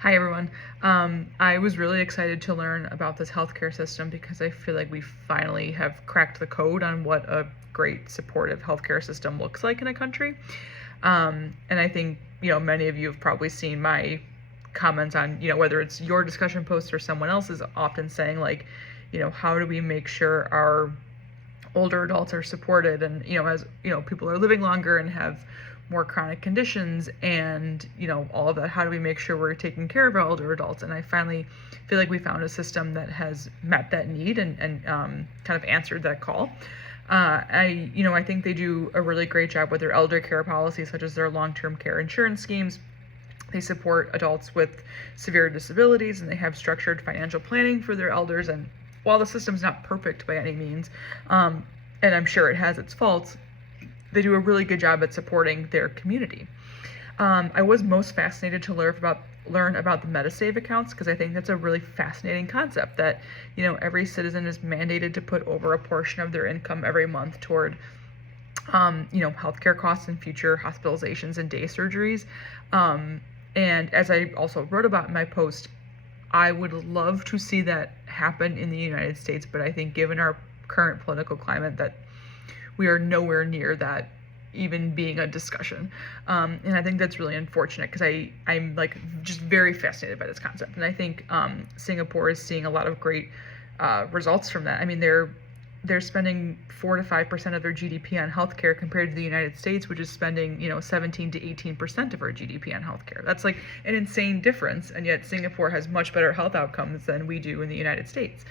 Hi everyone. I was really excited to learn about this healthcare system because I feel like we finally have cracked the code on what a great supportive healthcare system looks like in a country. And I think, many of you have probably seen my comments on, whether it's your discussion post or someone else's often saying like, how do we make sure our older adults are supported and as people are living longer and have more chronic conditions and all of that, how do we make sure we're taking care of our older adults? And I finally feel like we found a system that has met that need and kind of answered that call. I think they do a really great job with their elder care policies, such as their long-term care insurance schemes. They support adults with severe disabilities, and they have structured financial planning for their elders. And while the system's not perfect by any means, and I'm sure it has its faults, they do a really good job at supporting their community. I was most fascinated to learn about the MediSave accounts because I think that's a really fascinating concept that, every citizen is mandated to put over a portion of their income every month toward, healthcare costs and future hospitalizations and day surgeries. And as I also wrote about in my post, I would love to see that happen in the United States, but I think given our current political climate that we are nowhere near that even being a discussion. And I think that's really unfortunate because I'm like just very fascinated by this concept. And I think Singapore is seeing a lot of great results from that. I mean, they're spending 4 to 5% of their GDP on healthcare compared to the United States, which is spending 17 to 18% of our GDP on healthcare. That's like an insane difference, and yet Singapore has much better health outcomes than we do in the United States.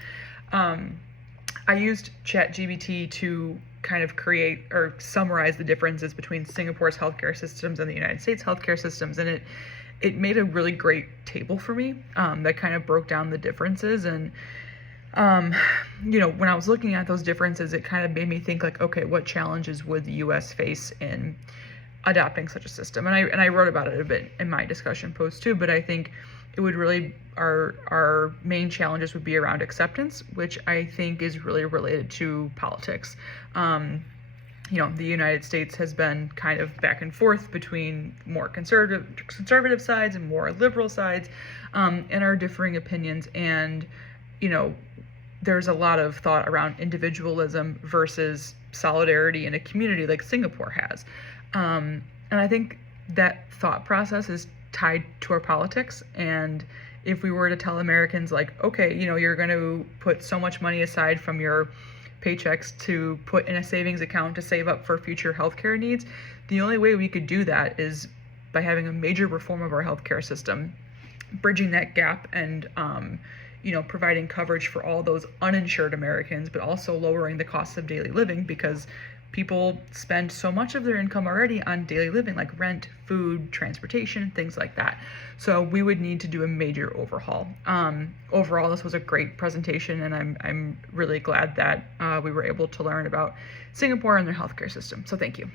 I used ChatGPT to kind of create or summarize the differences between Singapore's healthcare systems and the United States healthcare systems, and it made a really great table for me that kind of broke down the differences. And when I was looking at those differences, it kind of made me think like, okay, what challenges would the U.S. face in adopting such a system? And I wrote about it a bit in my discussion post too, but I think it would really, our main challenges would be around acceptance, which I think is really related to politics. The United States has been kind of back and forth between more conservative sides and more liberal sides, and our differing opinions. And, there's a lot of thought around individualism versus solidarity in a community like Singapore has. And I think that thought process is tied to our politics. And if we were to tell Americans like, okay, you're going to put so much money aside from your paychecks to put in a savings account to save up for future healthcare needs, the only way we could do that is by having a major reform of our healthcare system, bridging that gap and providing coverage for all those uninsured Americans, but also lowering the cost of daily living because people spend so much of their income already on daily living, like rent, food, transportation, things like that. So we would need to do a major overhaul. Overall, this was a great presentation, and I'm really glad that we were able to learn about Singapore and their healthcare system. So thank you.